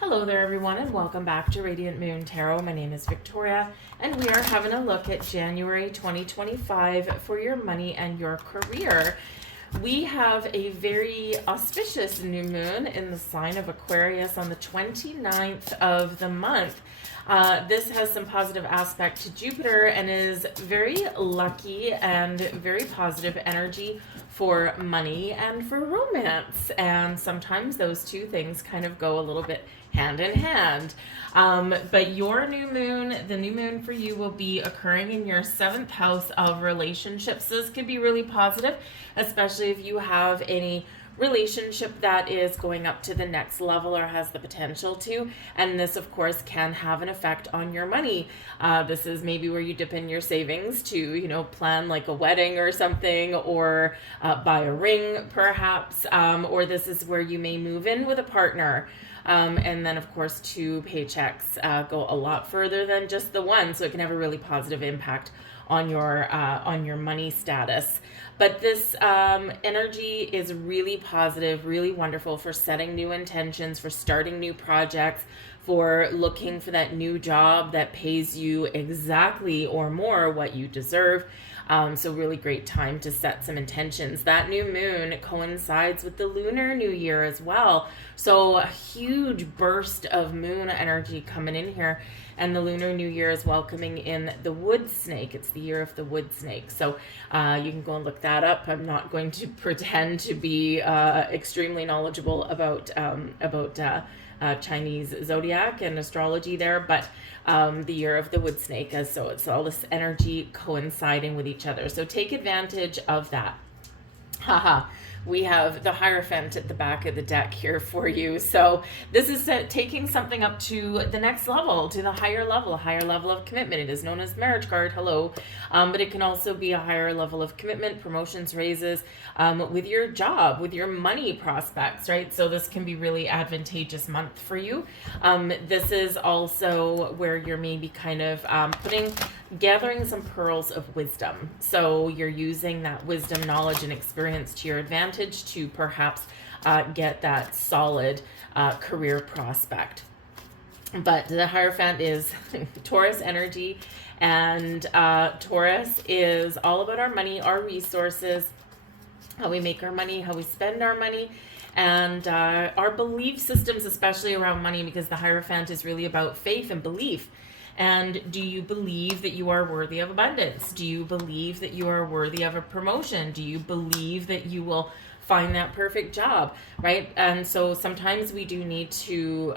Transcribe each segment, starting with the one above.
Hello there everyone and welcome back to Radiant Moon Tarot. My name is Victoria and we are having a look at January 2025 for your money and your career. We have a very auspicious new moon in the sign of Aquarius on the 29th of the month. This has some positive aspect to Jupiter and is very lucky and very positive energy for money and for romance. And sometimes those two things kind of go a little bit hand in hand. But your new moon, the new moon for you, will be occurring in your 7th house of relationships. This could be really positive, especially if you have any relationship that is going up to the next level or has the potential to. And this, of course, can have an effect on your money. This is maybe where you dip in your savings to, plan like a wedding or something, or buy a ring perhaps, or this is where you may move in with a partner. And then, of course, 2 paychecks go a lot further than just the one, so it can have a really positive impact on your money status. But this energy is really positive, really wonderful for setting new intentions, for starting new projects, for looking for that new job that pays you exactly or more what you deserve. So really great time to set some intentions. That new moon coincides with the lunar new year as well. So a huge burst of moon energy coming in here. And the lunar new year is welcoming in the wood snake. It's the year of the wood snake. So you can go and look that up. I'm not going to pretend to be extremely knowledgeable about Chinese Zodiac and astrology there, but the year of the wood snake, so it's all this energy coinciding with each other. So take advantage of that. Haha. We have the Hierophant at the back of the deck here for you. So this is taking something up to the next level, to the higher level of commitment. It is known as marriage card, hello. But it can also be a higher level of commitment, promotions, raises, with your job, with your money prospects, right? So this can be really advantageous month for you. This is also where you're maybe kind of gathering some pearls of wisdom. So you're using that wisdom, knowledge, and experience to your advantage to perhaps get that solid career prospect. But the Hierophant is Taurus energy, and Taurus is all about our money, our resources, how we make our money, how we spend our money, and our belief systems, especially around money, because the Hierophant is really about faith and belief. And do you believe that you are worthy of abundance? Do you believe that you are worthy of a promotion? Do you believe that you will find that perfect job, right? And so sometimes we do need to,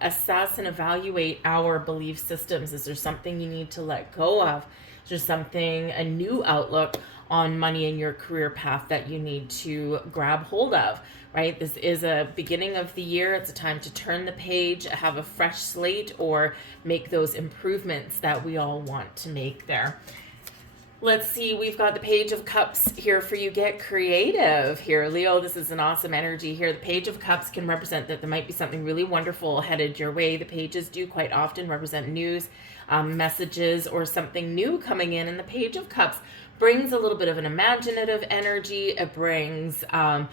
assess and evaluate our belief systems. Is there something you need to let go of? Is there something, a new outlook on money in your career path that you need to grab hold of, right? This is a beginning of the year. It's a time to turn the page, have a fresh slate, or make those improvements that we all want to make there. Let's see, we've got the Page of Cups here for you. Get creative here, Leo. This is an awesome energy here. The Page of Cups can represent that there might be something really wonderful headed your way. The pages do quite often represent news, messages, or something new coming in. And the Page of Cups brings a little bit of an imaginative energy. It brings a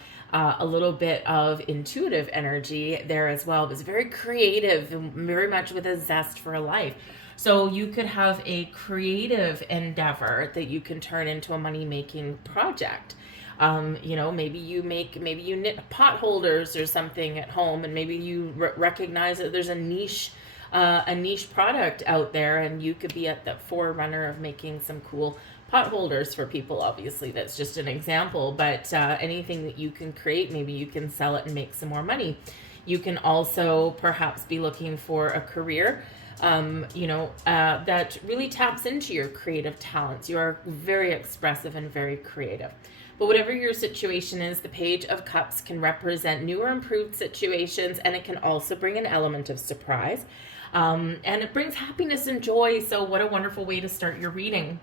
little bit of intuitive energy there as well. It's very creative and very much with a zest for life. So you could have a creative endeavor that you can turn into a money-making project. Maybe you knit pot holders or something at home, and maybe you recognize that there's a niche product out there, and you could be at the forerunner of making some cool pot holders for people. Obviously, that's just an example, but anything that you can create, maybe you can sell it and make some more money. You can also perhaps be looking for a career that really taps into your creative talents. You are very expressive and very creative. But whatever your situation is, the Page of Cups can represent new or improved situations, and it can also bring an element of surprise. And it brings happiness and joy. So what a wonderful way to start your reading.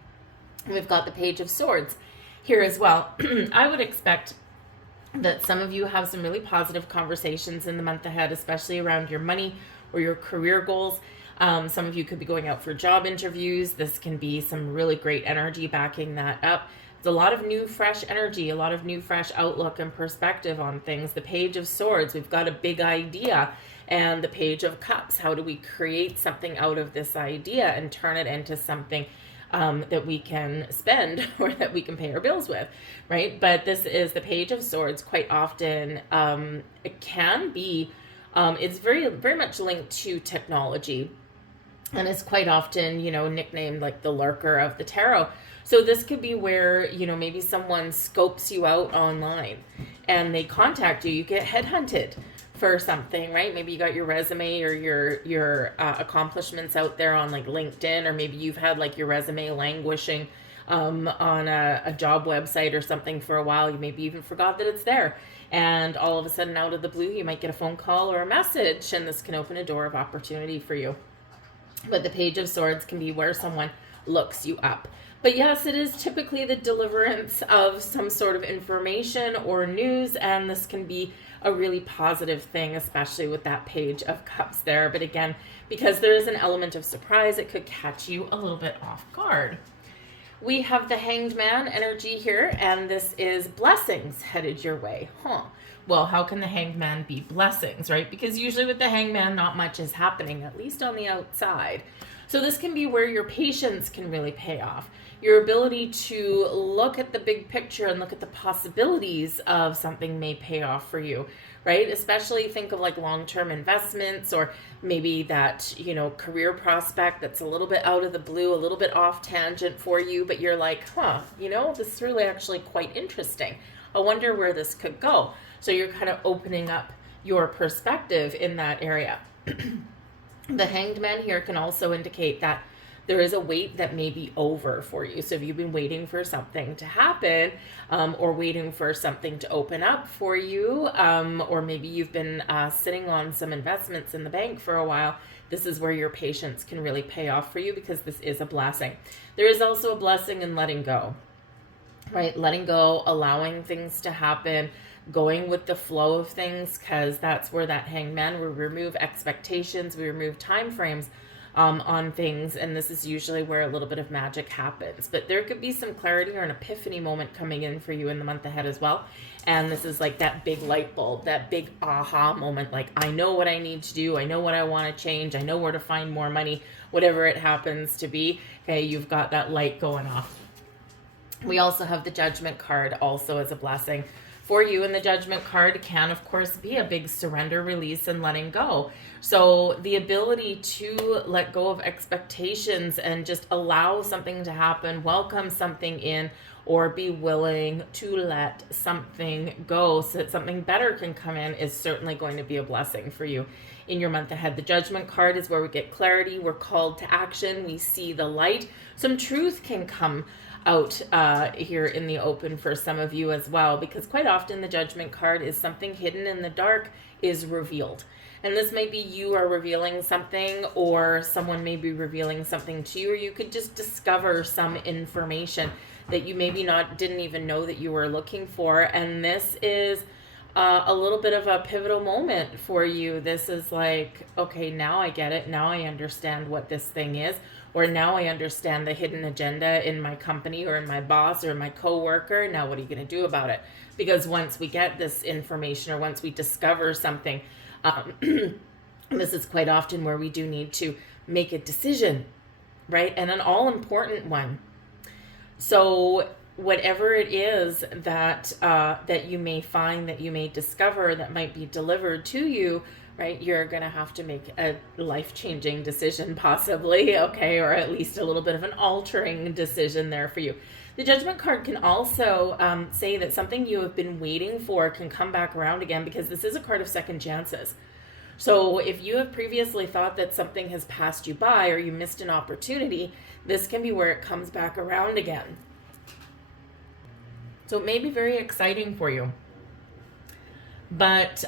We've got the Page of Swords here as well. I would expect that some of you have some really positive conversations in the month ahead, especially around your money or your career goals. Some of you could be going out for job interviews. This can be some really great energy backing that up. It's a lot of new, fresh energy, a lot of new, fresh outlook and perspective on things. The Page of Swords, we've got a big idea. And the Page of Cups, how do we create something out of this idea and turn it into something that we can spend or that we can pay our bills with, right? But this is the Page of Swords. Quite often, it can be, it's very, very much linked to technology. And it's quite often, nicknamed like the lurker of the tarot. So this could be where, maybe someone scopes you out online and they contact you. You get headhunted for something, right? Maybe you got your resume or your accomplishments out there on like LinkedIn, or maybe you've had like your resume languishing on a job website or something for a while. You maybe even forgot that it's there. And all of a sudden, out of the blue, you might get a phone call or a message, and this can open a door of opportunity for you. But the Page of Swords can be where someone looks you up. But yes, it is typically the deliverance of some sort of information or news, and this can be a really positive thing, especially with that Page of Cups there. But again, because there is an element of surprise, it could catch you a little bit off guard. We have the Hanged Man energy here, and this is blessings headed your way. Well, how can the Hanged Man be blessings, right? Because usually with the Hanged Man, not much is happening, at least on the outside. So this can be where your patience can really pay off. Your ability to look at the big picture and look at the possibilities of something may pay off for you, right? Especially think of like long-term investments, or maybe that, career prospect that's a little bit out of the blue, a little bit off tangent for you, but you're like, this is really actually quite interesting. I wonder where this could go. So you're kind of opening up your perspective in that area. The Hanged Man here can also indicate that there is a wait that may be over for you. So if you've been waiting for something to happen, or waiting for something to open up for you, or maybe you've been sitting on some investments in the bank for a while, this is where your patience can really pay off for you, because this is a blessing. There is also a blessing in letting go, right? Letting go, allowing things to happen, going with the flow of things, because that's where that Hanged Man, we remove expectations, we remove time frames on things, and this is usually where a little bit of magic happens. But there could be some clarity or an epiphany moment coming in for you in the month ahead as well. And this is like that big light bulb, that big aha moment, like, I know what I need to do, I know what I want to change, I know where to find more money, whatever it happens to be. Okay, you've got that light going off. We also have the Judgment card also as a blessing for you, and the Judgment card can, of course, be a big surrender, release, and letting go. So the ability to let go of expectations and just allow something to happen, welcome something in, or be willing to let something go so that something better can come in, is certainly going to be a blessing for you in your month ahead. The Judgment card is where we get clarity, we're called to action, we see the light. Some truth can come out here in the open for some of you as well, because quite often the Judgment card is something hidden in the dark is revealed. And this may be you are revealing something, or someone may be revealing something to you, or you could just discover some information that you maybe didn't even know that you were looking for. And this is a little bit of a pivotal moment for you. This is like, okay, now I get it. Now I understand what this thing is. Or now I understand the hidden agenda in my company or in my boss or my coworker. Now what are you going to do about it? Because once we get this information, or once we discover something, this is quite often where we do need to make a decision, right? And an all-important one. So whatever it is that that you may find, that you may discover, that might be delivered to you, right, you're going to have to make a life-changing decision possibly, okay, or at least a little bit of an altering decision there for you. The Judgment card can also say that something you have been waiting for can come back around again, because this is a card of second chances. So if you have previously thought that something has passed you by, or you missed an opportunity, this can be where it comes back around again. So it may be very exciting for you. But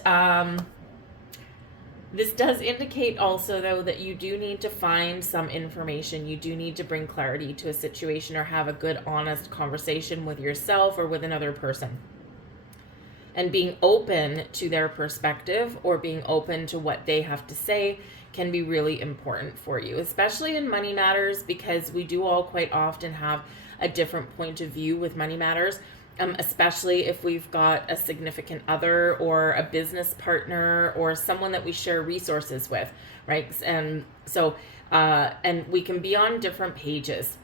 this does indicate also, though, that you do need to find some information. You do need to bring clarity to a situation, or have a good, honest conversation with yourself or with another person. And being open to their perspective, or being open to what they have to say, can be really important for you, especially in money matters, because we do all quite often have a different point of view with money matters. Especially if we've got a significant other or a business partner or someone that we share resources with, right? And so, and we can be on different pages.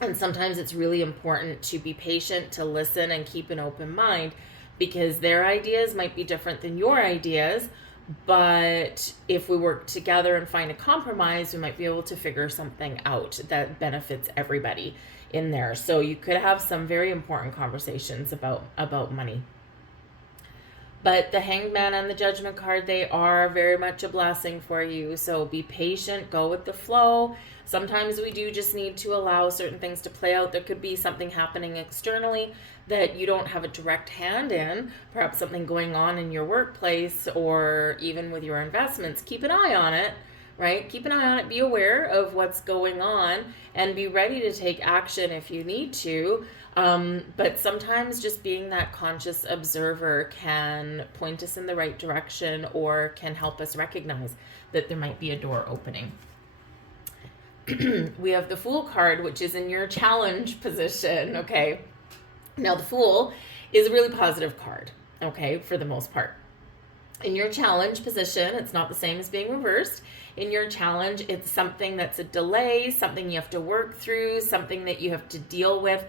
And sometimes it's really important to be patient, to listen and keep an open mind, because their ideas might be different than your ideas. But if we work together and find a compromise, we might be able to figure something out that benefits everybody in there. So you could have some very important conversations about money. But the Hanged Man and the Judgment card, they are very much a blessing for you. So be patient, go with the flow. Sometimes we do just need to allow certain things to play out. There could be something happening externally that you don't have a direct hand in, perhaps something going on in your workplace or even with your investments. Keep an eye on it, right? Keep an eye on it, be aware of what's going on, and be ready to take action if you need to. But sometimes just being that conscious observer can point us in the right direction or can help us recognize that there might be a door opening. We have the Fool card, which is in your challenge position, okay? Now, the Fool is a really positive card, okay, for the most part. In your challenge position, it's not the same as being reversed. In your challenge, it's something that's a delay, something you have to work through, something that you have to deal with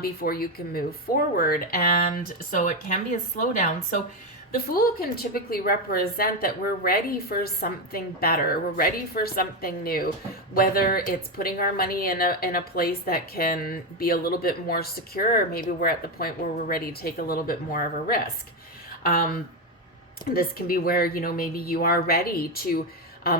before you can move forward. And so it can be a slowdown. So the Fool can typically represent that we're ready for something better. We're ready for something new, whether it's putting our money in a place that can be a little bit more secure. Maybe we're at the point where we're ready to take a little bit more of a risk. This can be where, maybe you are ready to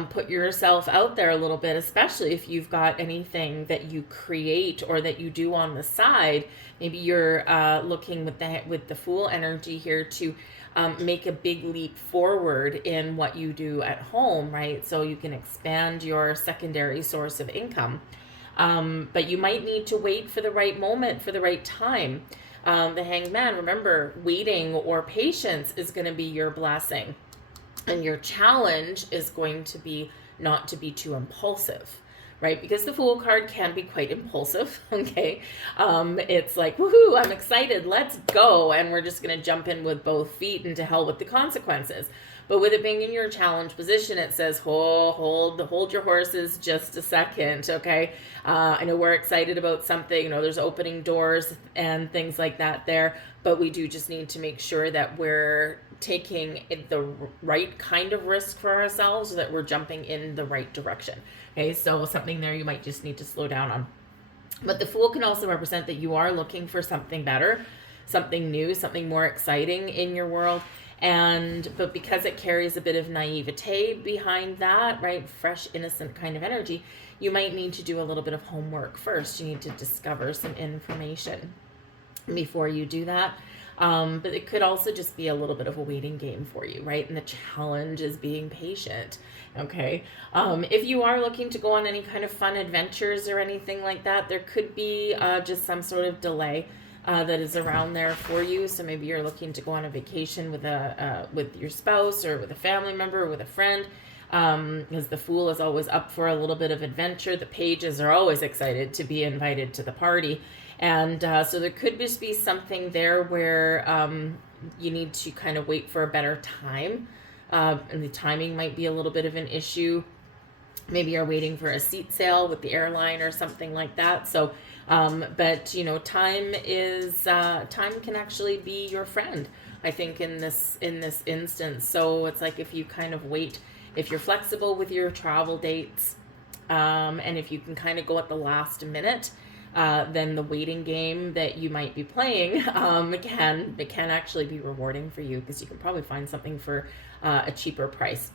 put yourself out there a little bit, especially if you've got anything that you create or that you do on the side. Maybe you're looking with the Fool energy here to make a big leap forward in what you do at home, right? So you can expand your secondary source of income. But you might need to wait for the right moment, for the right time. The Hanged Man, remember, waiting or patience is going to be your blessing. And your challenge is going to be not to be too impulsive, right? Because the Fool card can be quite impulsive, okay? It's like, woohoo, I'm excited, let's go. And we're just going to jump in with both feet and to hell with the consequences. But with it being in your challenge position, it says, hold your horses just a second, okay? I know we're excited about something, there's opening doors and things like that there, but we do just need to make sure that we're taking the right kind of risk for ourselves so that we're jumping in the right direction, okay? So something there you might just need to slow down on. But the Fool can also represent that you are looking for something better, something new, something more exciting in your world. But because it carries a bit of naivete behind that, right, fresh, innocent kind of energy, you might need to do a little bit of homework first. You need to discover some information before you do that. But it could also just be a little bit of a waiting game for you, right? And the challenge is being patient, okay? If you are looking to go on any kind of fun adventures or anything like that, there could be just some sort of delay that is around there for you. So maybe you're looking to go on a vacation with your spouse or with a family member or with a friend, because the Fool is always up for a little bit of adventure. The Pages are always excited to be invited to the party. And so there could just be something there where you need to kind of wait for a better time. And the timing might be a little bit of an issue. Maybe you're waiting for a seat sale with the airline or something like that. So, but time can actually be your friend, I think, in this instance. So it's like if you kind of wait, if you're flexible with your travel dates, and if you can kind of go at the last minute, then the waiting game that you might be playing can actually be rewarding for you, because you can probably find something for a cheaper price.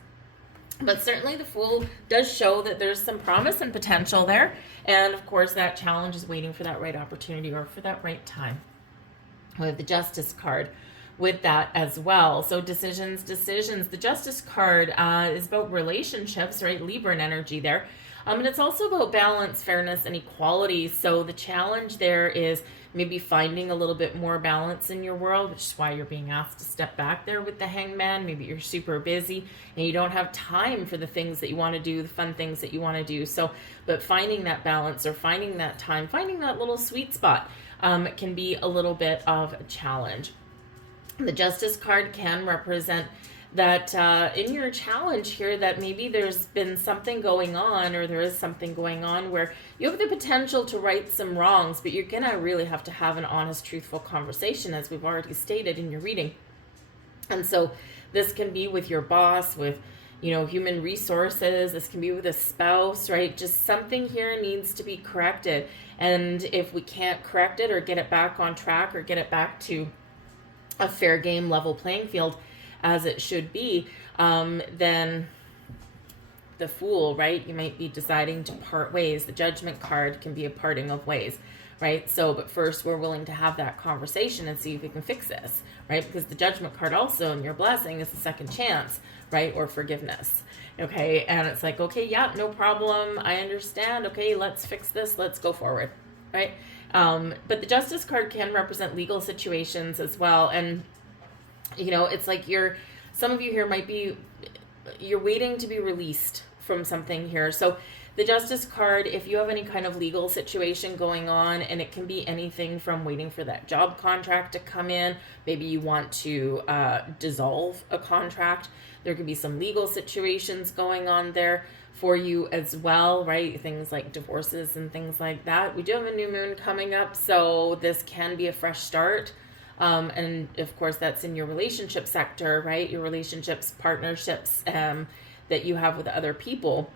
But certainly the Fool does show that there's some promise and potential there. And of course, that challenge is waiting for that right opportunity or for that right time. We have the Justice card with that as well. So decisions. The Justice card is about relationships, right? Libran energy there. And it's also about balance, fairness, and equality. So the challenge there is maybe finding a little bit more balance in your world, which is why you're being asked to step back there with the Hangman. Maybe you're super busy and you don't have time for the things that you want to do, the fun things that you want to do. So, but finding that balance or finding that time, finding that little sweet spot can be a little bit of a challenge. The Justice card can represent that in your challenge here, that maybe there's been something going on, or there is something going on where you have the potential to right some wrongs, but you're gonna really have to have an honest, truthful conversation, as we've already stated in your reading. And so this can be with your boss, with human resources. This can be with a spouse, right? Just something here needs to be corrected. And if we can't correct it or get it back on track or get it back to a fair game, level playing field as it should be, then the Fool, right? You might be deciding to part ways. The Judgment card can be a parting of ways, right? So, but first we're willing to have that conversation and see if we can fix this, right? Because the Judgment card also in your blessing is a second chance, right? Or forgiveness. Okay. And it's like, okay, yeah, no problem. I understand. Okay. Let's fix this. Let's go forward. Right. But the Justice card can represent legal situations as well. And, it's like some of you here might be, you're waiting to be released from something here. So the Justice card, if you have any kind of legal situation going on, and it can be anything from waiting for that job contract to come in, maybe you want to dissolve a contract. There could be some legal situations going on there for you as well, right? Things like divorces and things like that. We do have a new moon coming up, so this can be a fresh start. And of course, that's in your relationship sector, right? Your relationships, partnerships that you have with other people.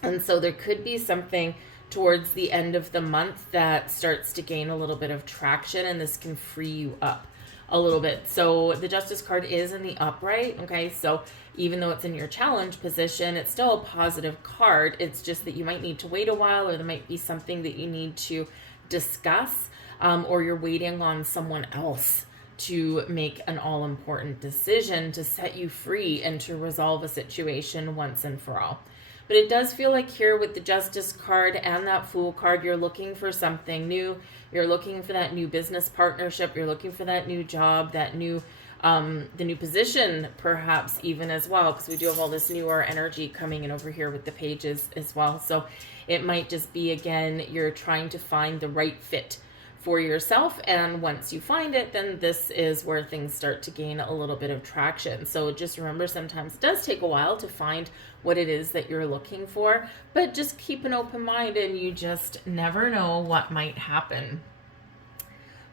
And so there could be something towards the end of the month that starts to gain a little bit of traction, and this can free you up a little bit. So the Justice card is in the upright, okay? So even though it's in your challenge position, it's still a positive card. It's just that you might need to wait a while, or there might be something that you need to discuss, or you're waiting on someone else to make an all-important decision to set you free and to resolve a situation once and for all. But it does feel like here with the Justice card and that Fool card, you're looking for something new. You're looking for that new business partnership. You're looking for that new job, that new, the new position, perhaps even as well, because we do have all this newer energy coming in over here with the pages as well. So it might just be, again, you're trying to find the right fit for yourself, and once you find it, then this is where things start to gain a little bit of traction. So just remember, sometimes it does take a while to find what it is that you're looking for, but just keep an open mind, and you just never know what might happen.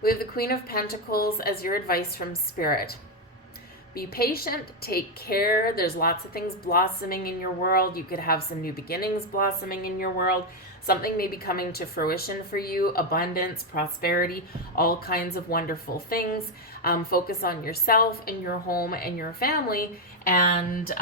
We have the Queen of Pentacles as your advice from Spirit. Be patient, take care. There's lots of things blossoming in your world. You could have some new beginnings blossoming in your world. Something may be coming to fruition for you, abundance, prosperity, all kinds of wonderful things. Focus on yourself and your home and your family, and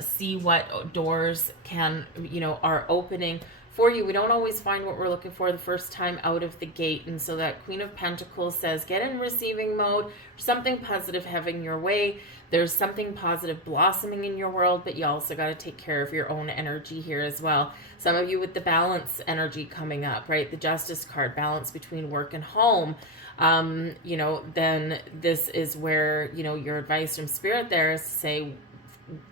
see what doors are opening for you. We don't always find what we're looking for the first time out of the gate. And so that Queen of Pentacles says, get in receiving mode, something positive heading your way. There's something positive blossoming in your world, but you also got to take care of your own energy here as well. Some of you with the balance energy coming up, right? The Justice card, balance between work and home. Then this is where, your advice from Spirit there is to say,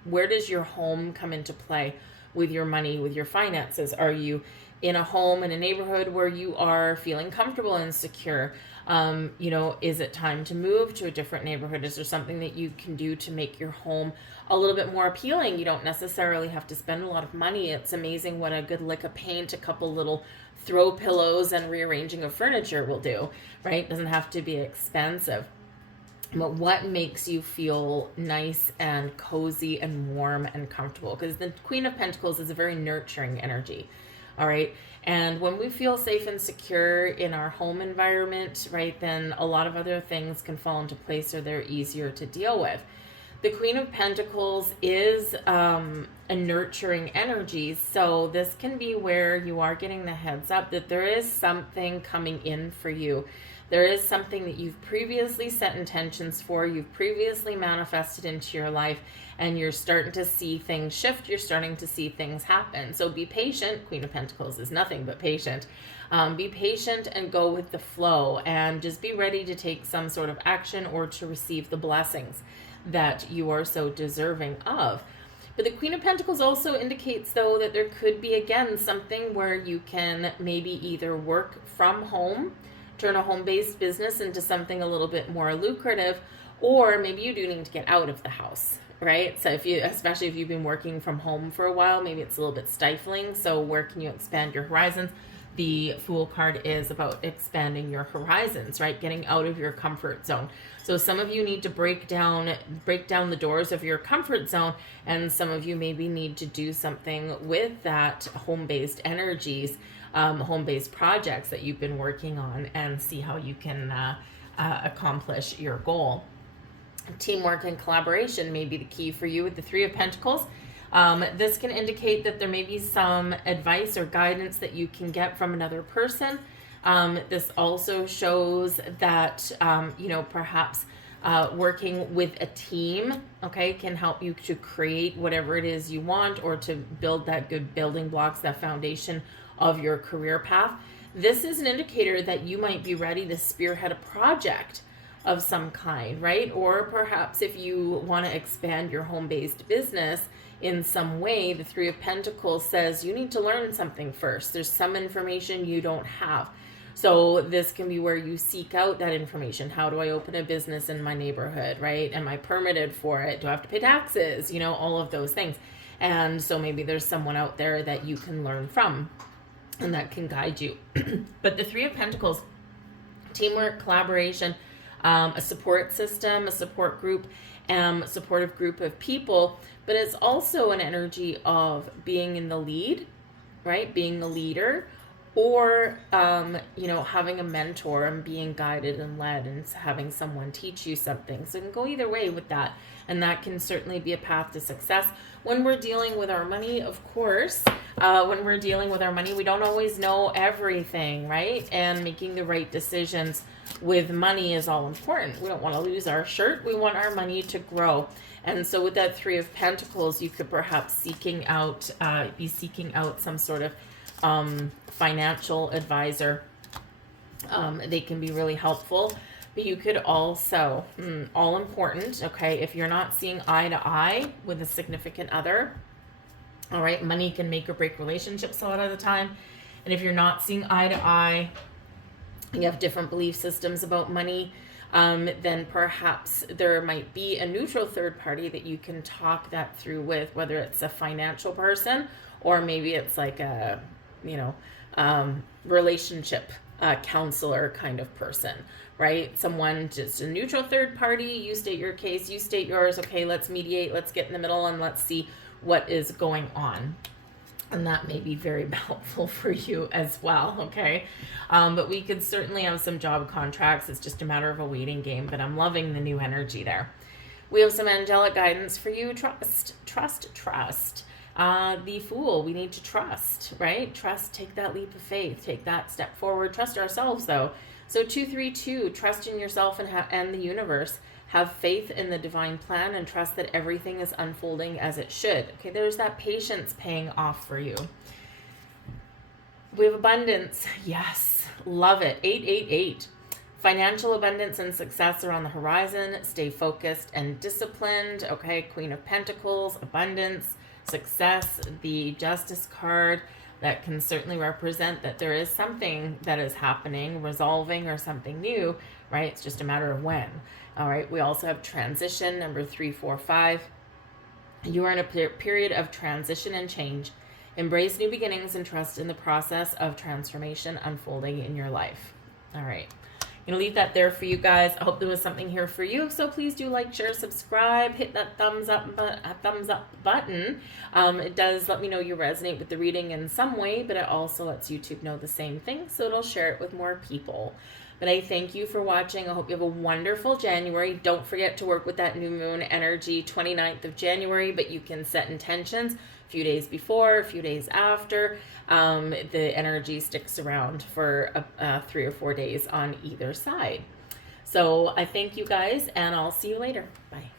where does your home come into play with your money, with your finances? Are you in a home, in a neighborhood where you are feeling comfortable and secure? Is it time to move to a different neighborhood? Is there something that you can do to make your home a little bit more appealing? You don't necessarily have to spend a lot of money. It's amazing what a good lick of paint, a couple little throw pillows, and rearranging of furniture will do, right? It doesn't have to be expensive. But what makes you feel nice and cozy and warm and comfortable? Because the Queen of Pentacles is a very nurturing energy. All right. And when we feel safe and secure in our home environment, right, then a lot of other things can fall into place, or they're easier to deal with. The Queen of Pentacles is a nurturing energy. So this can be where you are getting the heads up that there is something coming in for you There is something that you've previously set intentions for, you've previously manifested into your life, and you're starting to see things shift, you're starting to see things happen. So be patient. Queen of Pentacles is nothing but patient. Be patient and go with the flow, and just be ready to take some sort of action or to receive the blessings that you are so deserving of. But the Queen of Pentacles also indicates, though, that there could be, again, something where you can maybe either work from home, turn a home-based business into something a little bit more lucrative, or maybe you do need to get out of the house, right? So especially if you've been working from home for a while, maybe it's a little bit stifling. So where can you expand your horizons? The Fool card is about expanding your horizons, right? Getting out of your comfort zone. So some of you need to break down the doors of your comfort zone, and some of you maybe need to do something with that home-based energies, home-based projects that you've been working on, and see how you can accomplish your goal. Teamwork and collaboration may be the key for you with the Three of Pentacles. This can indicate that there may be some advice or guidance that you can get from another person. This also shows that, perhaps working with a team, okay, can help you to create whatever it is you want, or to build that good building blocks, that foundation of your career path. This is an indicator that you might be ready to spearhead a project of some kind, right? Or perhaps if you want to expand your home-based business in some way, the Three of Pentacles says you need to learn something first. There's some information you don't have. So this can be where you seek out that information. How do I open a business in my neighborhood, right? Am I permitted for it? Do I have to pay taxes? All of those things. And so maybe there's someone out there that you can learn from and that can guide you. But the Three of Pentacles, teamwork, collaboration, a support system, a support group, supportive group of people, but it's also an energy of being in the lead, right? Being the leader, or, having a mentor and being guided and led and having someone teach you something. So it can go either way with that. And that can certainly be a path to success. When we're dealing with our money, of course, when we're dealing with our money, we don't always know everything, right? And making the right decisions with money is all important. We don't want to lose our shirt. We want our money to grow. And so with that Three of Pentacles, you could perhaps be seeking out some sort of financial advisor. They can be really helpful. But you could also, all important, okay, if you're not seeing eye to eye with a significant other, all right, money can make or break relationships a lot of the time. And if you're not seeing eye to eye, you have different belief systems about money, then perhaps there might be a neutral third party that you can talk that through with, whether it's a financial person or maybe it's like a, relationship counselor kind of person, right? Someone, just a neutral third party. You state your case, you state yours. Okay, let's mediate, let's get in the middle, and let's see what is going on. And that may be very helpful for you as well, okay? But we could certainly have some job contracts. It's just a matter of a waiting game, but I'm loving the new energy there. We have some angelic guidance for you. Trust. The Fool, we need to trust, right? Trust, take that leap of faith, take that step forward. Trust ourselves, though. So 232, trust in yourself and the universe. Have faith in the divine plan and trust that everything is unfolding as it should. Okay, there's that patience paying off for you. We have abundance. Yes, love it. 888. Financial abundance and success are on the horizon. Stay focused and disciplined. Okay, Queen of Pentacles, abundance, success, the Justice card. That can certainly represent that there is something that is happening, resolving, or something new, right? It's just a matter of when. All right, we also have transition, number 345. You are in a period of transition and change. Embrace new beginnings and trust in the process of transformation unfolding in your life. All right, I'm going to leave that there for you guys. I hope there was something here for you. So please do like, share, subscribe, hit that thumbs up button. It does let me know you resonate with the reading in some way, but it also lets YouTube know the same thing. So it'll share it with more people. But I thank you for watching. I hope you have a wonderful January. Don't forget to work with that new moon energy 29th of January, but you can set intentions a few days before, a few days after. The energy sticks around for 3 or 4 days on either side. So I thank you guys, and I'll see you later. Bye.